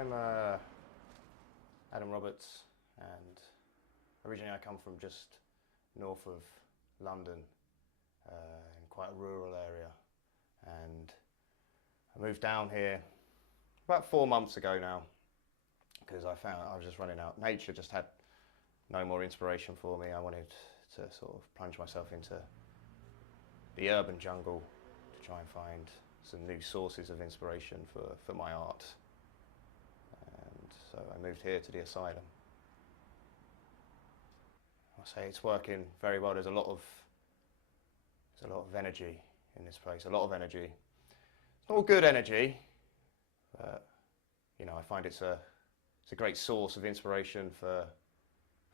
I'm Adam Roberts, and originally I come from just north of London, in quite a rural area, and I moved down here about 4 months ago now because I found I was just running out. Nature just had no more inspiration for me. I wanted to sort of plunge myself into the urban jungle to try and find some new sources of inspiration for my art. And so I moved here to the asylum. I say it's working very well. There's a lot of energy in this place, a lot of energy. It's not all good energy, but you know, I find it's a great source of inspiration for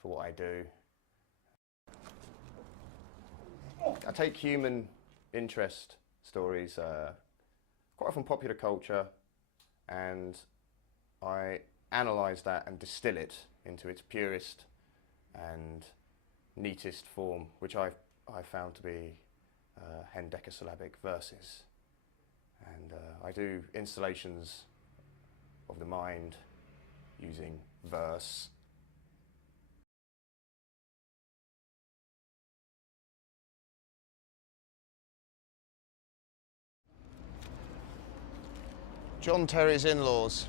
what I do. I take human interest stories, quite often popular culture, and I analyse that and distill it into its purest and neatest form, which I found to be hendecasyllabic verses. And I do installations of the mind using verse. John Terry's in-laws,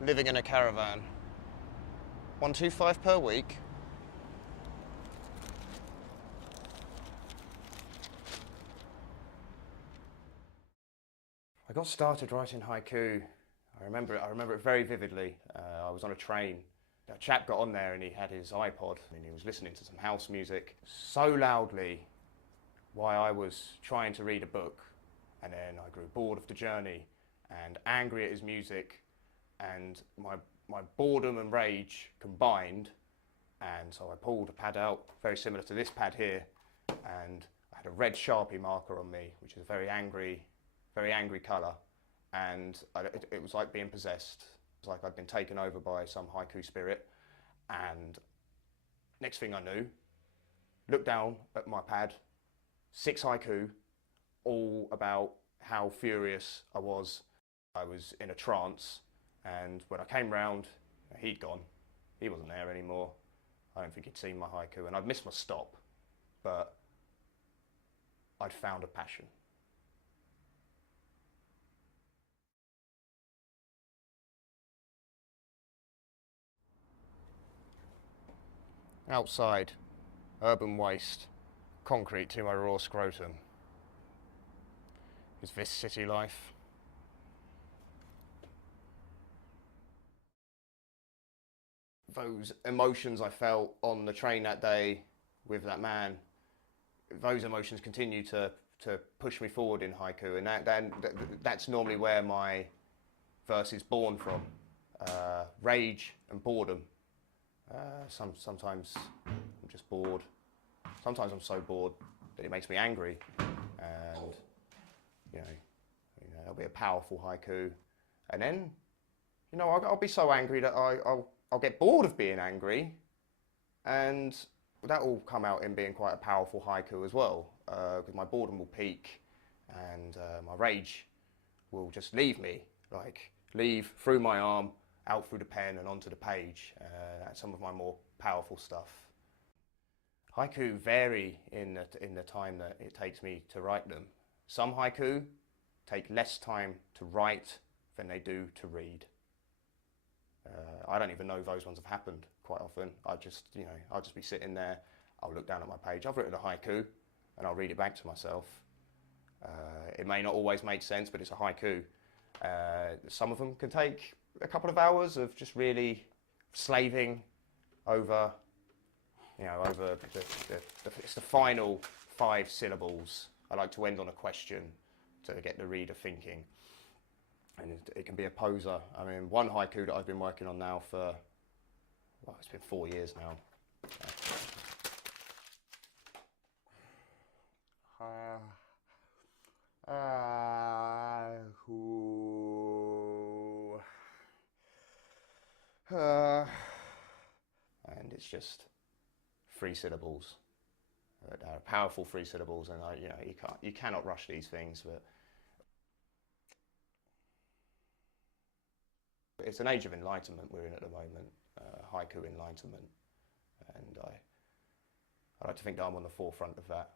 living in a caravan. 125 per week. I got started writing haiku. I remember it very vividly. I was on a train. A chap got on there and he had his iPod and he was listening to some house music so loudly while I was trying to read a book, and then I grew bored of the journey and angry at his music, and my boredom and rage combined, and so I pulled a pad out very similar to this pad here, and I had a red Sharpie marker on me, which is a very angry colour, and it was like being possessed. It was like I'd been taken over by some haiku spirit, and next thing I knew, looked down at my pad, 6 haiku, all about how furious I was. I was in a trance, and when I came round, he'd gone. He wasn't there anymore. I don't think he'd seen my haiku, and I'd missed my stop, but I'd found a passion. Outside, urban waste, concrete to my raw scrotum. Is this city life? Those emotions I felt on the train that day with that man, those emotions continue to push me forward in haiku, and that's normally where my verse is born from. Rage and boredom. Sometimes I'm just bored. Sometimes I'm so bored that it makes me angry, and you know, there'll be a powerful haiku, and then I'll be so angry that I'll get bored of being angry, and that will come out in being quite a powerful haiku as well, because my boredom will peak, and my rage will just leave me, leave through my arm, out through the pen and onto the page. That's some of my more powerful stuff. Haiku vary in the time that it takes me to write them. Some haiku take less time to write than they do to read. I don't even know those ones have happened quite often. I'll just be sitting there, I'll look down at my page, I've written a haiku, and I'll read it back to myself. It may not always make sense, but it's a haiku. Some of them can take a couple of hours of just really slaving over, it's the final 5 syllables. I like to end on a question to get the reader thinking. And it can be a poser. I mean, one haiku that I've been working on now for, well, it's been 4 years now. And it's just 3 syllables. Powerful 3 syllables, and you cannot rush these things, but it's an age of enlightenment we're in at the moment, haiku enlightenment, and I like to think that I'm on the forefront of that.